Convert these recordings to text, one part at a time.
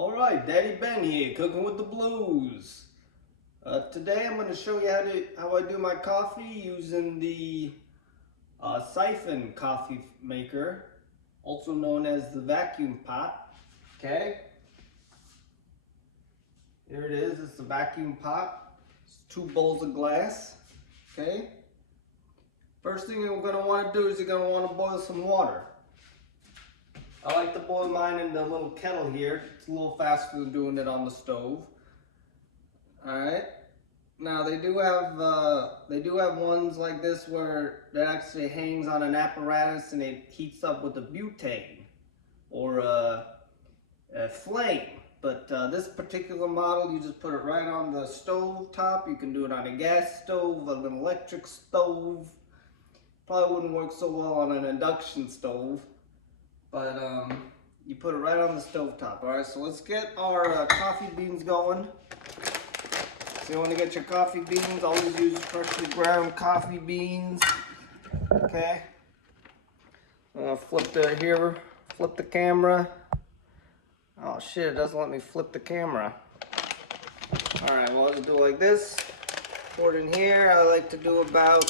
Alright, Daddy Ben here, cooking with the blues. Today I'm going to show you how I do my coffee using the siphon coffee maker, also known as the vacuum pot. Okay, here it is. It's the vacuum pot. It's 2 bowls of glass. Okay, first thing you're going to want to do is you're going to want to boil some water. I like to boil mine in the little kettle here. It's a little faster than doing it on the stove. Alright. Now they do have ones like this where it actually hangs on an apparatus and it heats up with a butane or a flame. But this particular model, you just put it right on the stove top. You can do it on a gas stove, an electric stove. Probably wouldn't work so well on an induction stove. But you put it right on the stove top. Alright, so let's get our coffee beans going. So you want to get your coffee beans, always use freshly ground coffee beans. Okay. Flip the camera. Oh shit, it doesn't let me flip the camera. Alright, well, let's do it like this. Pour it in here. I like to do about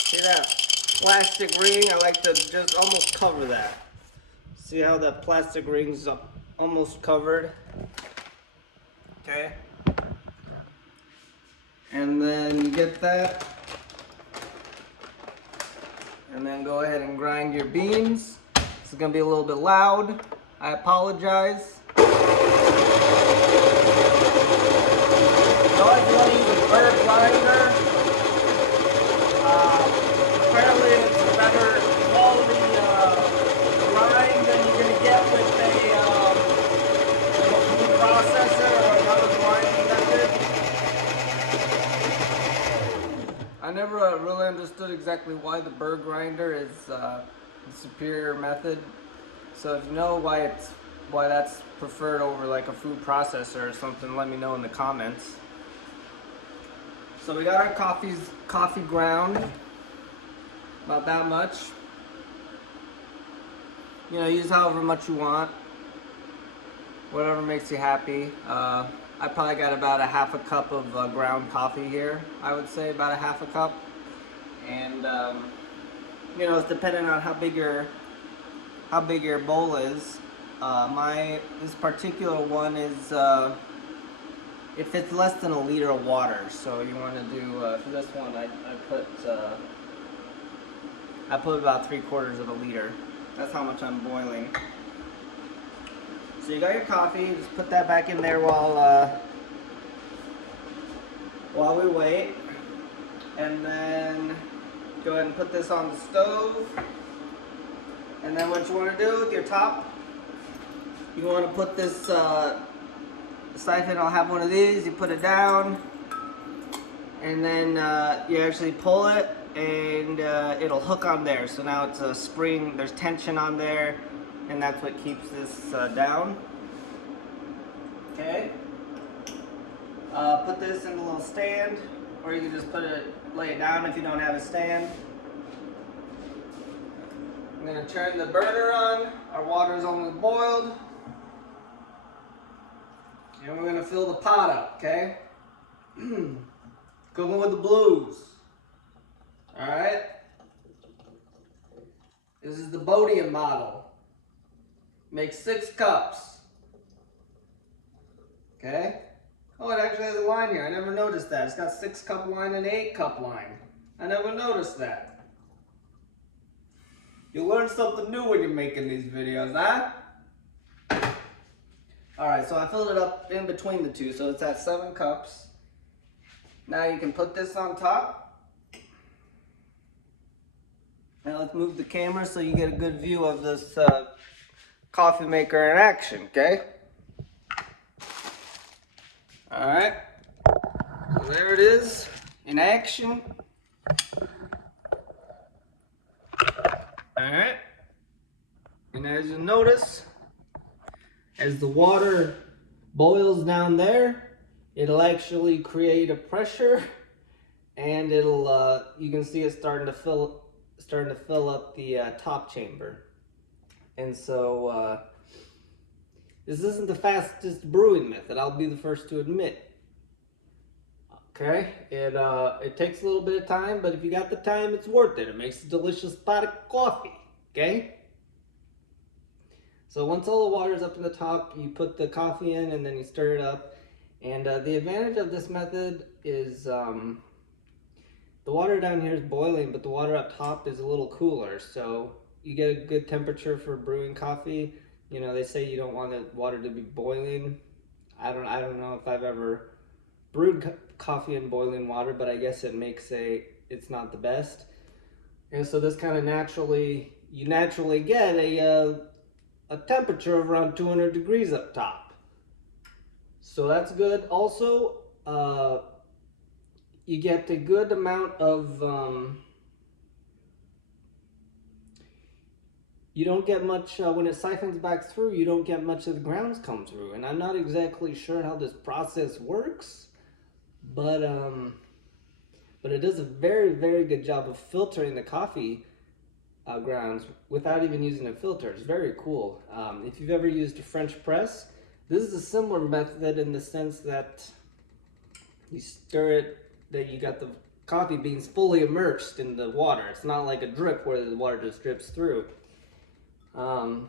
see that plastic ring? I like to just almost cover that. See how that plastic ring's almost covered? Okay. And then you get that. And then go ahead and grind your beans. This is gonna be a little bit loud. I apologize. I always want to use a bird grinder. Apparently it's a better quality grind than you're going to get with a food processor or another grinding method. I never really understood exactly why the bird grinder is the superior method. So if you know why that's preferred over like a food processor or something, let me know in the comments. So we got our coffee ground, about that much. You know, use however much you want, whatever makes you happy. I probably got about a half a cup of ground coffee here. I would say about a half a cup. And you know, it's depending on how big your bowl is. This particular one is. If it's less than 1 liter of water, so you want to do for this one, I put about 3/4 of a liter. That's how much I'm boiling. So you got your coffee. Just put that back in there while we wait, and then go ahead and put this on the stove. And then what you want to do with your top, you want to put this. The siphon, I'll have one of these, you put it down, and then you actually pull it, and it'll hook on there. So now it's a spring, there's tension on there, and that's what keeps this down. Okay. Put this in a little stand, or you can just lay it down if you don't have a stand. I'm going to turn the burner on. Our water is almost boiled. And we're going to fill the pot up, okay? Cooking with the blues. Alright? This is the Bodium model. Makes 6 cups. Okay? Oh, it actually has a line here. I never noticed that. It's got 6-cup line and 8-cup line. I never noticed that. You learn something new when you're making these videos, huh? Alright, so I filled it up in between the two, so it's at 7 cups. Now you can put this on top. Now let's move the camera so you get a good view of this coffee maker in action, okay? Alright, so there it is in action. Alright, and as you notice, as the water boils down there, it'll actually create a pressure and it'll you can see it starting to fill up the top chamber. And so this isn't the fastest brewing method, I'll be the first to admit. Okay, it takes a little bit of time, but if you got the time, it's worth it. It makes a delicious pot of coffee. Okay. So once all the water's up in the top, you put the coffee in and then you stir it up. And the advantage of this method is the water down here is boiling, but the water up top is a little cooler. So you get a good temperature for brewing coffee. You know, they say you don't want the water to be boiling. I don't know if I've ever brewed coffee in boiling water, but I guess it's not the best. And so this kind of you naturally get a temperature of around 200 degrees up top. So that's good. Also, you get a good amount of, you don't get much, when it siphons back through, you don't get much of the grounds come through. And I'm not exactly sure how this process works, but it does a very, very good job of filtering the coffee grounds without even using a filter. It's very cool. If you've ever used a French press, this is a similar method in the sense that you stir it, that you got the coffee beans fully immersed in the water. It's not like a drip where the water just drips through. But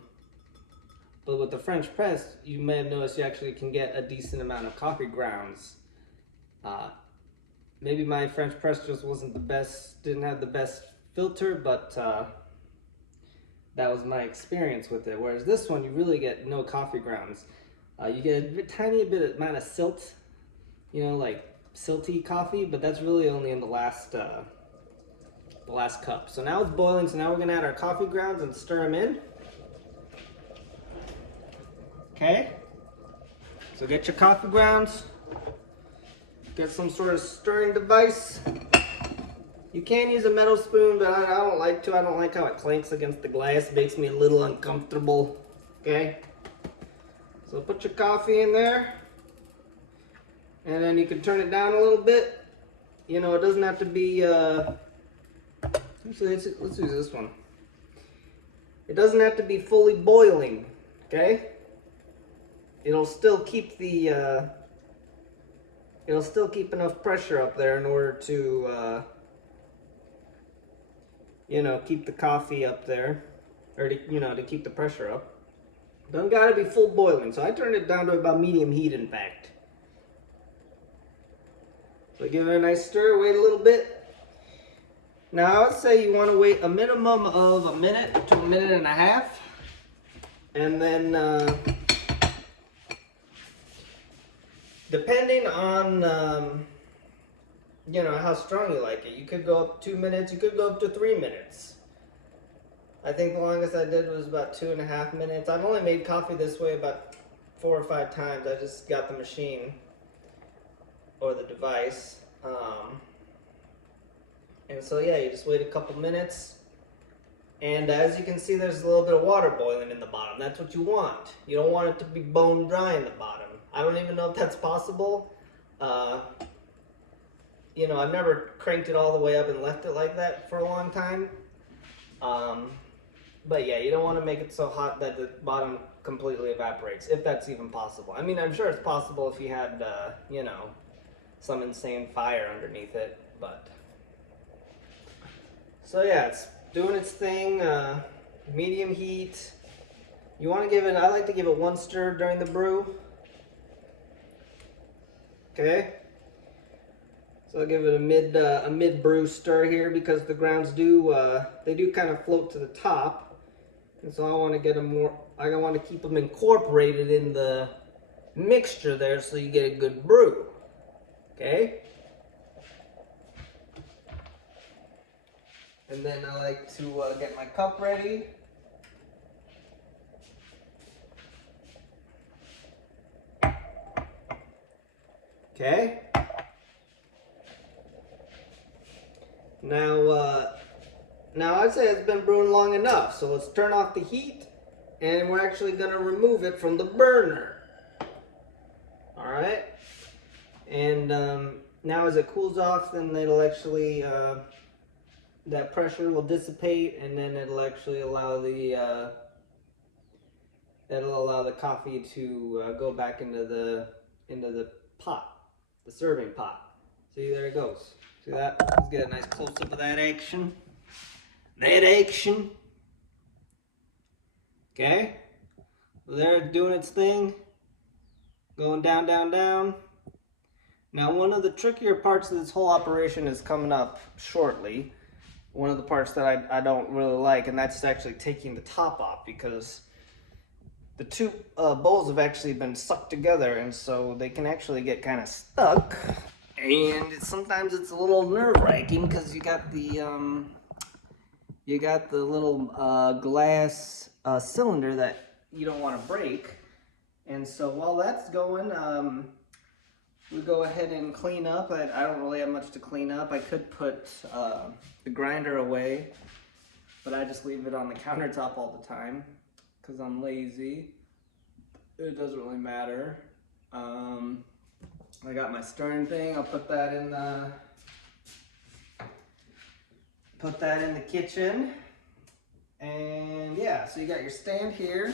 with the French press, you may have noticed you actually can get a decent amount of coffee grounds. Maybe my French press just wasn't the best, didn't have the best filter, but that was my experience with it. Whereas this one, you really get no coffee grounds. You get a tiny bit amount of silt, you know, like silty coffee, but that's really only in the last cup. So now it's boiling, so now we're gonna add our coffee grounds and stir them in. Okay, so get your coffee grounds, get some sort of stirring device. You can use a metal spoon, but I don't like to. I don't like how it clanks against the glass. It makes me a little uncomfortable. Okay, so put your coffee in there, and then you can turn it down a little bit. You know, it doesn't have to be, actually, let's use this one. It doesn't have to be fully boiling, okay? It'll still keep the, it'll still keep enough pressure up there in order to, you know, keep the coffee up there, or to, you know, to keep the pressure up. Don't gotta be full boiling, so I turned it down to about medium heat, in fact. So give it a nice stir, wait a little bit. Now I would say you want to wait a minimum of a minute to a minute and a half. And then depending on you know, how strong you like it, you could go up 2 minutes, you could go up to 3 minutes. I think the longest I did was about 2.5 minutes. I've only made coffee this way about 4 or 5 times. I just got the machine or the device. And so yeah, you just wait a couple minutes. And as you can see, there's a little bit of water boiling in the bottom. That's what you want. You don't want it to be bone dry in the bottom. I don't even know if that's possible. You know, I've never cranked it all the way up and left it like that for a long time. But yeah, you don't want to make it so hot that the bottom completely evaporates, if that's even possible. I mean, I'm sure it's possible if you had, you know, some insane fire underneath it, but... So yeah, it's doing its thing, medium heat. You want to give it, I like to give it 1 stir during the brew. Okay. So I'll give it a mid brew stir here, because the grounds do they do kind of float to the top, and so I want to get them more. I want to keep them incorporated in the mixture there, so you get a good brew. Okay. And then I like to get my cup ready. Okay. Now I'd say it's been brewing long enough, so let's turn off the heat, and we're actually gonna remove it from the burner. All right, and now as it cools off, then it'll actually, that pressure will dissipate, and then it'll actually allow the, coffee to go back into the pot, the serving pot. See, there it goes. See that? Let's get a nice close-up of that action. That action. Okay? There it's doing its thing. Going down, down, down. Now, one of the trickier parts of this whole operation is coming up shortly. One of the parts that I don't really like, and that's actually taking the top off, because the two bowls have actually been sucked together, and so they can actually get kind of stuck. And sometimes it's a little nerve-wracking because you got the little glass cylinder that you don't want to break. And so while that's going, we go ahead and clean up. I don't really have much to clean up. I could put the grinder away, but I just leave it on the countertop all the time because I'm lazy. It doesn't really matter. I got my stirring thing. I'll put that in the kitchen. And yeah, so you got your stand here.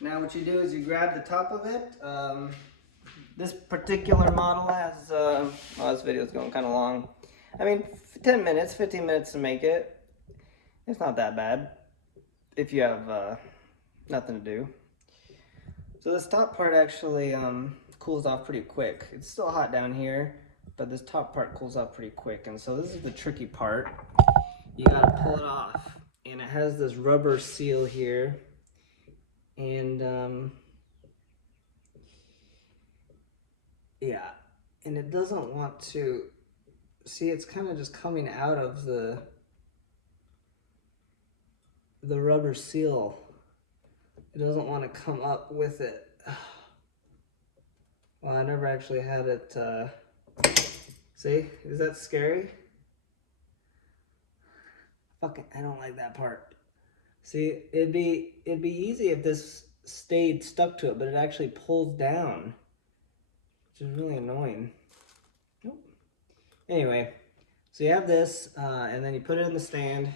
Now what you do is you grab the top of it. This particular model has, well, this video is going kind of long. I mean, 10 minutes, 15 minutes to make it. It's not that bad if you have nothing to do. So this top part actually cools off pretty quick. It's still hot down here, but this top part cools off pretty quick. And so this is the tricky part. You gotta pull it off. And it has this rubber seal here. And yeah, and it doesn't want to, see, it's kind of just coming out of the rubber seal. It doesn't want to come up with it. Well, I never actually had it, see, is that scary? Fuck it, I don't like that part. See, it'd be easy if this stayed stuck to it, but it actually pulls down, which is really annoying. Nope. Anyway, so you have this, and then you put it in the stand.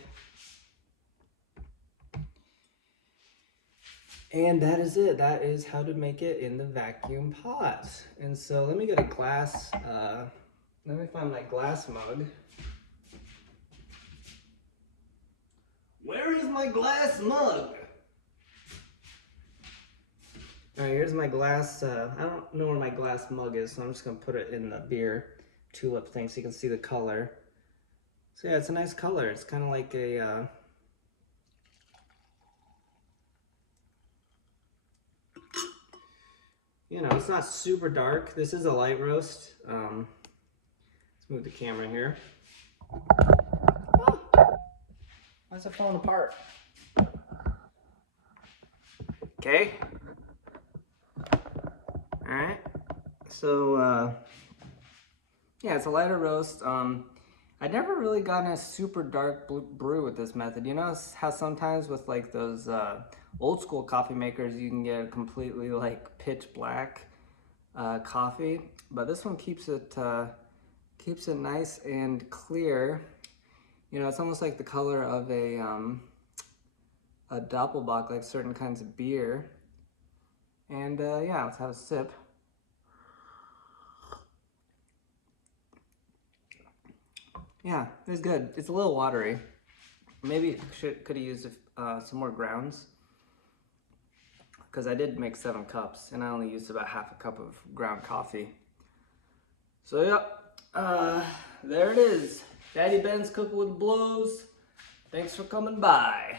And that is it. That is how to make it in the vacuum pot. And so let me get a glass, let me find my glass mug. Where is my glass mug? All right, here's my glass, I don't know where my glass mug is, so I'm just gonna put it in the beer tulip thing so you can see the color. So yeah, it's a nice color. It's kind of like a, you know, it's not super dark. This is a light roast. Let's move the camera here. Oh, why is it falling apart? Okay. All right. So, yeah, it's a lighter roast. I'd never really gotten a super dark brew with this method. You know how sometimes with like those old school coffee makers, you can get a completely like pitch black coffee, but this one keeps it nice and clear. You know, it's almost like the color of a Doppelbock, like certain kinds of beer. And yeah, let's have a sip. Yeah, it's good. It's a little watery. Maybe could have used some more grounds, because I did make 7 cups and I only used about half a cup of ground coffee. So yeah, there it is. Daddy Ben's Cooking with Blows. Thanks for coming by.